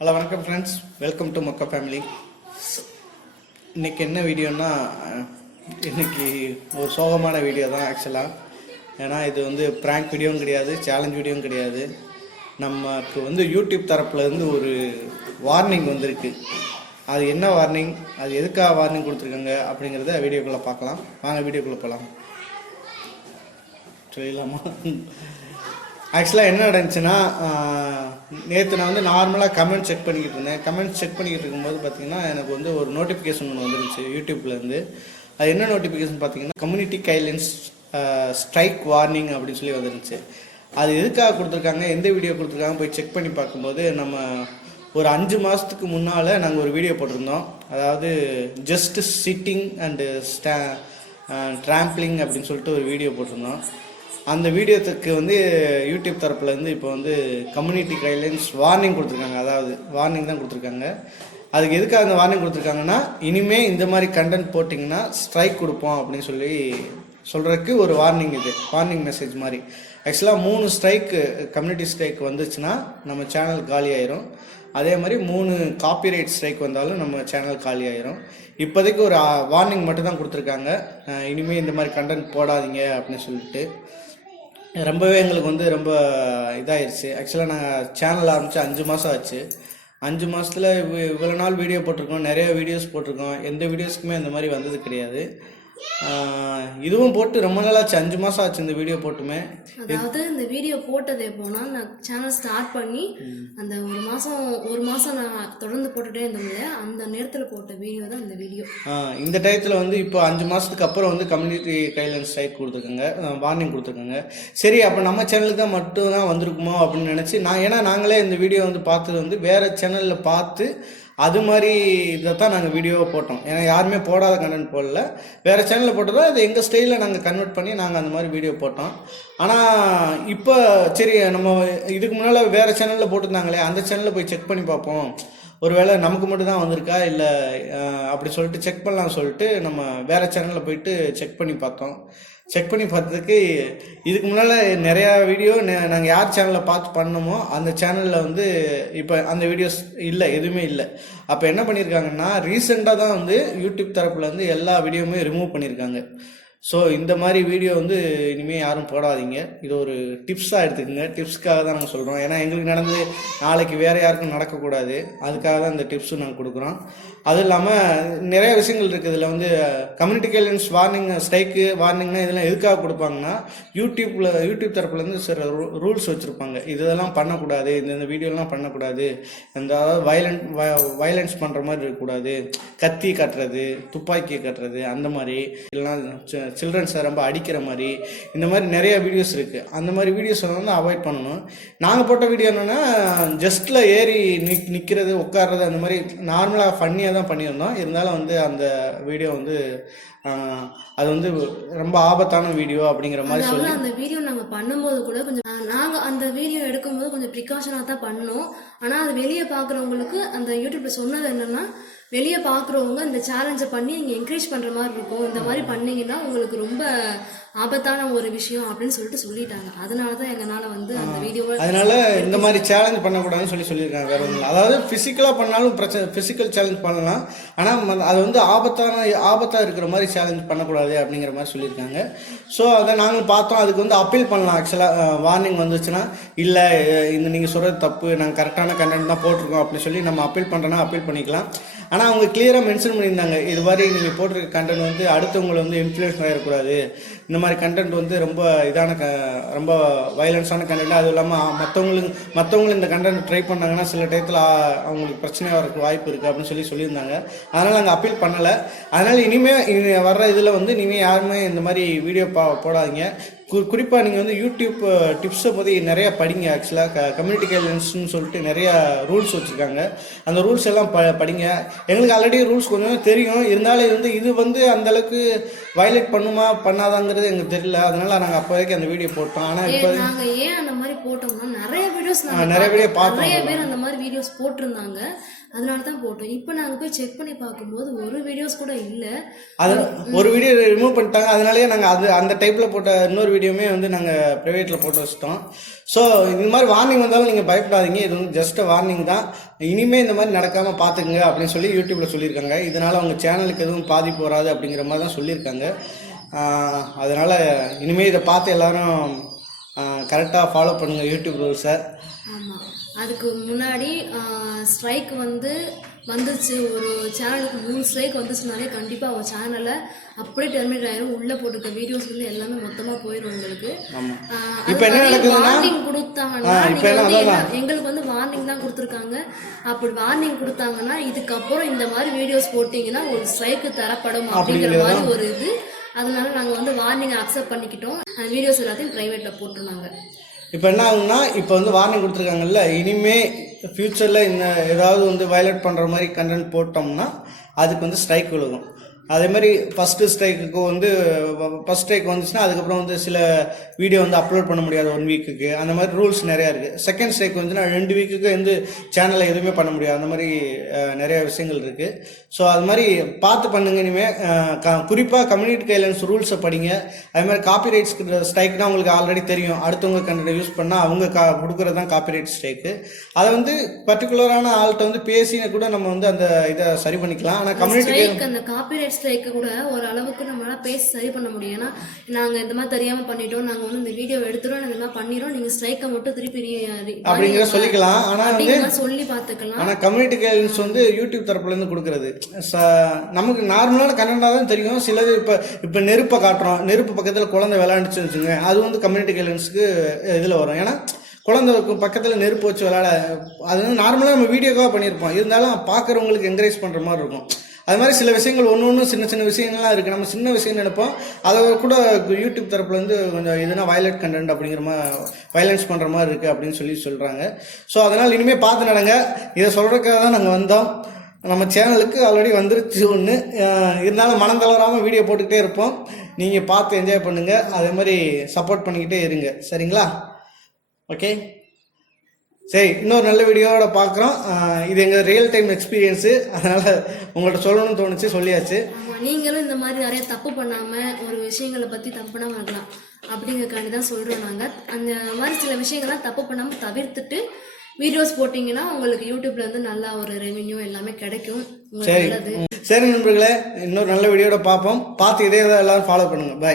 Hello வணக்கம் friends, welcome to மொக்கா family. இன்றைக்கி என்ன வீடியோன்னா, இன்றைக்கி ஒரு சோகமான வீடியோ தான் ஆக்சுவலாக. ஏன்னா இது வந்து ப்ராங்க் வீடியோவும் கிடையாது, சேலஞ்ச் வீடியோவும் கிடையாது. நமக்கு வந்து யூடியூப் தரப்புலேருந்து ஒரு வார்னிங் வந்திருக்கு. அது என்ன வார்னிங், அது எதுக்காக வார்னிங் கொடுத்துருக்காங்க அப்படிங்கிறத வீடியோக்குள்ளே பார்க்கலாம். வாங்க வீடியோக்குள்ளே போகலாம். சொல்லலாமா? ஆக்சுவலாக என்ன நடந்துச்சுன்னா, நேற்று நான் வந்து நார்மலாக கமெண்ட் செக் பண்ணிக்கிட்டு இருந்தேன். கமெண்ட் செக் பண்ணிக்கிட்டு இருக்கும்போது பார்த்தீங்கன்னா எனக்கு வந்து ஒரு நோட்டிஃபிகேஷன் ஒன்று வந்துருச்சு யூடியூப்லேருந்து. அது என்ன நோட்டிஃபிகேஷன் பார்த்தீங்கன்னா, கம்யூனிட்டி கைட்லைன்ஸ் ஸ்ட்ரைக் வார்னிங் அப்படின்னு சொல்லி வந்துருந்துச்சு. அது எதுக்காக கொடுத்துருக்காங்க, எந்த வீடியோ கொடுத்துருக்காங்க போய் செக் பண்ணி பார்க்கும்போது, நம்ம ஒரு 5 மாதத்துக்கு முன்னால் நாங்கள் ஒரு வீடியோ போட்டிருந்தோம். அதாவது ஜஸ்ட் சிட்டிங் அண்டு ட்ராம்பிளிங் அப்படின்னு சொல்லிட்டு ஒரு வீடியோ போட்டிருந்தோம். அந்த வீடியோத்துக்கு வந்து யூடியூப் தரப்புலேருந்து இப்போ வந்து கம்யூனிட்டி கைட்லைன்ஸ் வார்னிங் கொடுத்துருக்காங்க. அதாவது வார்னிங் தான் கொடுத்துருக்காங்க. அதுக்கு எதுக்காக அந்த வார்னிங் கொடுத்துருக்காங்கன்னா, இனிமேல் இந்த மாதிரி கண்டென்ட் போட்டிங்கன்னா ஸ்ட்ரைக் கொடுப்போம் அப்படின்னு சொல்லி சொல்கிறதுக்கு ஒரு வார்னிங். இது வார்னிங் மெசேஜ் மாதிரி. ஆக்சுவலாக 3 ஸ்ட்ரைக்கு, கம்யூனிட்டி ஸ்ட்ரைக் வந்துச்சுன்னா நம்ம சேனல் காலி ஆயிரும். அதே மாதிரி 3 காப்பிரைட் ஸ்ட்ரைக் வந்தாலும் நம்ம சேனல் காலி ஆயிரும். இப்போதைக்கு ஒரு வார்னிங் மட்டும் தான் கொடுத்துருக்காங்க. இனிமேல் இந்த மாதிரி கண்டென்ட் போடாதீங்க அப்படின்னு சொல்லிட்டு. ரொம்பவே எங்களுக்கு வந்து ரொம்ப இதாகிடுச்சு. ஆக்சுவலாக நாங்கள் சேனல் ஆரம்பித்து 5 மாதம் ஆச்சு. 5 மாதத்தில் இவ்வளோ நாள் வீடியோ போட்டிருக்கோம், நிறைய வீடியோஸ் போட்டிருக்கோம். எந்த வீடியோஸ்க்குமே இந்த மாதிரி வந்தது கிடையாது. இதுவும் போட்டு ரொம்ப நாள் ஆச்சு, 5 மாதம் ஆச்சு இந்த வீடியோ போட்டுமே. அதாவது இந்த வீடியோ போட்டதே போனால் நான் சேனல் ஸ்டார்ட் பண்ணி அந்த ஒரு மாதம் நான் தொடர்ந்து போட்டுகிட்டே இருந்தேன். அந்த நேரத்தில் போட்ட வீடியோ தான் இந்த வீடியோ. இந்த டயத்தில் வந்து இப்போ 5 மாதத்துக்கு அப்புறம் வந்து கம்யூனிட்டி கைட்லைன்ஸ் ஸ்ட்ரைக் கொடுத்துருக்காங்க, வார்னிங் கொடுத்துருக்காங்க. சரி, அப்போ நம்ம சேனலுக்கு தான் மட்டும் தான் வந்திருக்குமோ அப்படின்னு நினச்சி ஏன்னா நாங்களே இந்த வீடியோ வந்து பார்த்தது வந்து வேறு சேனலில் பார்த்து அது மாதிரி இதை தான் நாங்கள் வீடியோவை போட்டோம். ஏன்னா யாருமே போடாத கண்டென்ட் போடல, வேறு சேனலில் போட்டதோ அதை எங்கள் ஸ்டைலில் நாங்கள் கன்வெர்ட் பண்ணி நாங்கள் அந்த மாதிரி வீடியோ போட்டோம். ஆனால் இப்போ சரி, நம்ம இதுக்கு முன்னால் வேறு சேனலில் போட்டிருந்தாங்களே, அந்த சேனலில் போய் செக் பண்ணி பார்ப்போம், ஒருவேளை நமக்கு மட்டும் தான் வந்திருக்கா இல்லை அப்படி சொல்லிட்டு செக் பண்ணலாம் சொல்லிட்டு நம்ம வேறு சேனலில் போயிட்டு செக் பண்ணி பார்த்தோம். செக் பண்ணி பார்த்ததுக்கு இதுக்கு முன்னால் நிறையா வீடியோ நாங்கள் யார் சேனலில் பார்த்து பண்ணோமோ அந்த சேனலில் வந்து இப்போ அந்த வீடியோஸ் இல்லை, எதுவுமே இல்லை. அப்போ என்ன பண்ணியிருக்காங்கன்னா, ரீசெண்டாக தான் வந்து யூடியூப் தரப்பில் வந்து எல்லா வீடியோவுமே ரிமூவ் பண்ணியிருக்காங்க. ஸோ இந்த மாதிரி வீடியோ வந்து இனிமேல் யாரும் போடாதீங்க. இது ஒரு டிப்ஸாக எடுத்துக்கோங்க. டிப்ஸ்க்காக தான் நாங்கள் சொல்கிறோம். ஏன்னா எங்களுக்கு நடந்து நாளைக்கு வேறு யாருக்கும் நடக்கக்கூடாது, அதுக்காக தான் இந்த டிப்ஸும் நாங்கள் கொடுக்குறோம். அதுவும் இல்லாமல் நிறைய விஷயங்கள் இருக்குது. இதில் வந்து கம்யூனிட்டி கைட்லைன்ஸ் வார்னிங், ஸ்ட்ரைக்கு வார்னிங்னா இதெல்லாம் எதுக்காக கொடுப்பாங்கன்னா, யூடியூப் தரப்புலேருந்து சில ரூல்ஸ் வச்சுருப்பாங்க. இதெல்லாம் பண்ணக்கூடாது, இந்த வீடியோலாம் பண்ணக்கூடாது, இந்த வயலன்ஸ் பண்ணுற மாதிரி இருக்கக்கூடாது, கத்தி கட்டுறது, துப்பாக்கி கட்டுறது, அந்த மாதிரி இல்லைனா சில்ட்ரன்ஸை ரொம்ப அடிக்கிற மாதிரி, இந்த மாதிரி நிறைய வீடியோஸ் இருக்குது. அந்த மாதிரி வீடியோஸை வந்து அவாய்ட் பண்ணணும். நாங்கள் போட்ட வீடியோ என்னென்னா, ஜஸ்ட்டில் ஏறி நிற்கிறது, உட்கார்றது, அந்த மாதிரி நார்மலாக ஃபன்னியாக தான் பண்ணியிருந்தோம். இருந்தாலும் வந்து அந்த வீடியோ வந்து அது வந்து ரொம்ப ஆபத்தான வீடியோ அப்படிங்கிற மாதிரி சொல்லி அந்த வீடியோ நாங்கள் பண்ணும்போது கூட கொஞ்சம் நாங்கள் அந்த வீடியோ எடுக்கும்போது கொஞ்சம் ப்ரிகாஷனாக தான் பண்ணோம். ஆனால் அது வெளியே பார்க்குறவங்களுக்கு அந்த யூடியூப்பில் சொன்னது என்னென்னா, வெளியே பார்க்குறவங்க இந்த சேலஞ்சை பண்ணி நீங்கள் என்கரேஜ் பண்ணுற மாதிரி இருக்கும், இந்த மாதிரி பண்ணிங்கன்னா உங்களுக்கு ரொம்ப ஆபத்தான ஒரு விஷயம் அப்படின்னு சொல்லிட்டாங்க. அதனால தான் எங்களால் வந்து அந்த வீடியோவை அதனால இந்த மாதிரி சேலஞ்ச் பண்ணக்கூடாதுன்னு சொல்லியிருக்காங்க. வேற ஒன்றும் இல்லை. அதாவது ஃபிசிக்கலாக பண்ணாலும் பிரச்சனை, ஃபிசிக்கல் சேலஞ்ச் பண்ணலாம். ஆனால் அது வந்து ஆபத்தாக இருக்கிற மாதிரி சேலஞ்ச் பண்ணக்கூடாது அப்படிங்கிற மாதிரி சொல்லியிருக்காங்க. ஸோ அதை நாங்கள் பார்த்தோம். அதுக்கு வந்து அப்பீல் பண்ணலாம். ஆக்சுவலாக வார்னிங் வந்துச்சுன்னா, இல்லை இந்த நீங்கள் சொல்கிறது தப்பு, நாங்கள் கரெக்டான கண்டென்ட் தான் போட்டிருக்கோம் அப்படின்னு சொல்லி நம்ம அப்பீல் பண்ணுறோன்னா அப்பீல் பண்ணிக்கலாம். ஆனால் அவங்க கிளியராக மென்ஷன் பண்ணியிருந்தாங்க, இது மாதிரி நீங்கள் போட்டிருக்க கண்டென்ட் வந்து அடுத்தவங்களை வந்து இன்ஃப்ளூயன்ஸ் ஆகிடக்கூடாது, இந்த மாதிரி கண்டென்ட் வந்து ரொம்ப ரொம்ப வயலன்ஸான கண்டென்ட், அதுவும் இல்லாமல் மற்றவங்களும் இந்த கண்டென்ட் ட்ரை பண்ணாங்கன்னா சில டயத்தில் அவங்களுக்கு பிரச்சனையாக வரக்கு வாய்ப்பு இருக்குது அப்படின்னு சொல்லியிருந்தாங்க. அதனால் நாங்கள் அப்பீல் பண்ணலை. அதனால் இனிமேல் வர்ற இதில் வந்து இனிமேல் யாருமே இந்த மாதிரி வீடியோ போடாதீங்க. குறிப்பாக நீங்கள் வந்து யூடியூப் டிப்ஸை பற்றி நிறையா படிங்க. ஆக்சுவலாக கம்யூனிட்டி கைட்லைன்ஸ்னு சொல்லிட்டு நிறையா ரூல்ஸ் வச்சுருக்காங்க. அந்த ரூல்ஸ் எல்லாம் படிங்க. எங்களுக்கு ஆல்ரெடி ரூல்ஸ் கொஞ்சம் தெரியும், இருந்தாலும் இது வந்து அந்தளவுக்கு வயலேட் பண்ணுமா பண்ணாதாங்கிறது எங்களுக்கு தெரியல. அதனால நாங்கள் அப்போதைக்கு அந்த வீடியோ போட்டோம். ஆனால் இப்போ நாங்கள் ஏன் அந்த மாதிரி போட்டோம்னா, நிறைய வீடியோ பார்த்தோம், நிறைய பேர் அந்த மாதிரி வீடியோஸ் போட்டிருந்தாங்க, அதனால தான் போட்டோம். இப்போ நாங்கள் போய் செக் பண்ணி பார்க்கும்போது ஒரு வீடியோஸ் கூட இல்லை. அது ஒரு வீடியோ ரிமூவ் பண்ணிட்டாங்க. அதனாலேயே நாங்கள் அந்த டைப்பில் போட்ட இன்னொரு வீடியோவுமே வந்து நாங்கள் ப்ரைவேட்டில் போட்டு வச்சிட்டோம். ஸோ இந்த மாதிரி வார்னிங் வந்தாலும் நீங்கள் பயப்படாதீங்க, இது வந்து ஜஸ்ட் வார்னிங் தான். இனிமேல் இந்த மாதிரி நடக்காமல் பார்த்துக்குங்க அப்படின்னு சொல்லி யூடியூப்பில் சொல்லியிருக்காங்க. இதனால் அவங்க சேனலுக்கு எதுவும் பாதிப்பு வராது அப்படிங்கிற மாதிரி தான் சொல்லியிருக்காங்க. அதனால் இனிமேல் இதை பார்த்து எல்லோரும் கரெக்டாக ஃபாலோ பண்ணுங்கள் யூடியூப் ரூல்ஸை. ஆமாம், அதுக்கு முன்னாடி ஸ்ட்ரைக் வந்துச்சு, ஒரு சேனலுக்கு 3 ஸ்ட்ரைக் வந்துச்சுனாலே கண்டிப்பாக அவங்க சேனலை அப்படியே டெர்மினேட் ஆயிரும். உள்ளே போட்டுருக்க வீடியோஸ் வந்து எல்லாமே மொத்தமாக போயிடும் உங்களுக்கு. வார்னிங் கொடுத்தாங்கன்னா எங்களுக்கு வந்து வார்னிங் தான் கொடுத்துருக்காங்க. அப்படி வார்னிங் கொடுத்தாங்கன்னா இதுக்கப்புறம் இந்த மாதிரி வீடியோஸ் போட்டிங்கன்னா ஒரு ஸ்ட்ரைக்கு தரப்படும் அப்படிங்கிற மாதிரி ஒரு இது. அதனால நாங்கள் வந்து வார்னிங்கை அக்செப்ட் பண்ணிக்கிட்டோம். வீடியோஸ் எல்லாத்தையும் ப்ரைவேட்டில் போட்டுருந்தாங்க. இப்போ என்ன ஆகுன்னா, இப்போ வந்து வார்னிங் கொடுத்துருக்காங்கல்ல, இனிமே ஃப்யூச்சரில் இந்த ஏதாவது வந்து வயலேட் பண்ணுற மாதிரி கண்டென்ட் போட்டோம்னா அதுக்கு வந்து ஸ்ட்ரைக் விழுகும். அதே மாதிரி ஃபஸ்ட்டு ஸ்ட்ரைக்கு வந்து ஃபஸ்ட் ஸ்ட்ரைக் வந்துச்சுன்னா அதுக்கப்புறம் வந்து சில வீடியோ வந்து அப்லோட் பண்ண முடியாது 1 வீக்குக்கு. அந்த மாதிரி ரூல்ஸ் நிறையா இருக்குது. செகண்ட் ஸ்ட்ரைக் வந்துச்சுன்னா 2 வீக்குக்கு வந்து சேனலில் எதுவுமே பண்ண முடியாது. அந்த மாதிரி நிறையா விஷயங்கள் இருக்குது. ஸோ அது மாதிரி பார்த்து பண்ணுங்க. இனிமேல் குறிப்பாக கம்யூனிட்டி கைட்லைன்ஸ் ரூல்ஸை படிங்க. அதே மாதிரி காப்பிரைட்ஸ் ஸ்ட்ரைக்னால் உங்களுக்கு ஆல்ரெடி தெரியும். அடுத்தவங்க கண்டென்ட் யூஸ் பண்ணால் அவங்க கொடுக்குறது தான் காப்பிரைட் ஸ்ட்ரைக்கு. அதை வந்து பர்டிகுலரான ஆள்கிட்ட வந்து பேசின கூட நம்ம வந்து அந்த இதை சரி பண்ணிக்கலாம். ஆனால் கம்யூனிட்டி அந்த காப்பிரைட் ஸ்ட்ரைக்கு கூட ஒரு அளவுக்கு நம்மளால பேசி சரி பண்ண முடியும். ஏன்னா நாங்கள் இந்த மாதிரி தெரியாமல் பண்ணிட்டோம், நாங்கள் வந்து இந்த வீடியோ எடுத்துறோம், இந்த மாதிரி பண்ணிடுறோம், நீங்கள் ஸ்ட்ரைக்கை மட்டும் திருப்பி அப்படிங்கிற சொல்லிக்கலாம். ஆனால் சொல்லி பார்த்துக்கலாம். ஆனால் கம்யூனிட்டி கைட்லைன்ஸ் வந்து யூடியூப் தரப்புலேருந்து கொடுக்குறது நமக்கு நார்மலான கண்டென்ட்டாக தான் தெரியும். சிலது இப்போ நெருப்பை காட்டுறோம், நெருப்பு பக்கத்தில் குழந்தை விளையாண்டுச்சு வச்சுங்க, அது வந்து கம்யூனிட்டி கைட்லைன்ஸுக்கு இதில் வரும். ஏன்னா குழந்தை பக்கத்தில் நெருப்பு வச்சு விளையாட அது வந்து நார்மலாக நம்ம வீடியோக்காக பண்ணியிருப்போம். இருந்தாலும் பார்க்குறவங்களுக்கு என்கரேஜ் பண்ணுற மாதிரி இருக்கும். அது மாதிரி சில விஷயங்கள் ஒன்று சின்ன சின்ன விஷயங்கள்லாம் இருக்குது. நம்ம சின்ன விஷயம் நினைப்போம், அதை கூட யூடியூப் தரப்புலேருந்து கொஞ்சம் இதுனா வயலட் கண்டென்ட் அப்படிங்கிற மாதிரி வயலன்ஸ் பண்ணுற மாதிரி இருக்குது அப்படின்னு சொல்கிறாங்க. ஸோ அதனால் இனிமேல் பார்த்து நடங்க. இதை சொல்கிறதுக்காக தான் நாங்கள் வந்தோம். நம்ம சேனலுக்கு ஆல்ரெடி வந்துருச்சு ஒன்று, இருந்தாலும் மனம் தளராமல் வீடியோ போட்டுக்கிட்டே இருப்போம். நீங்கள் பார்த்து என்ஜாய் பண்ணுங்கள், அதே மாதிரி சப்போர்ட் பண்ணிக்கிட்டே இருங்க. சரிங்களா? ஓகே, சரி, இன்னொரு நல்ல வீடியோவோட பார்க்குறோம். இது எங்கள் ரியல் டைம் எக்ஸ்பீரியன்ஸு, அதனால் உங்கள்கிட்ட சொல்லணும்னு தோணுச்சு, சொல்லியாச்சு. நீங்களும் இந்த மாதிரி நிறைய தப்பு பண்ணாமல் ஒரு விஷயங்களை பற்றி தப்பு பண்ணாமல் இருக்கலாம் அப்படிங்கிறக்காண்டி தான் சொல்கிறோம் நாங்கள். அந்த மாதிரி சில விஷயங்கள்லாம் தப்பு பண்ணாமல் தவிர்த்துட்டு வீடியோஸ் போட்டிங்கன்னா உங்களுக்கு யூடியூப்ல வந்து நல்லா ஒரு ரெவென்யூ எல்லாமே கிடைக்கும். சரி நண்பர்களே, இன்னொரு நல்ல வீடியோட பார்ப்போம். பார்த்து இதே எல்லாரும் ஃபாலோ பண்ணுங்கள். பாய்.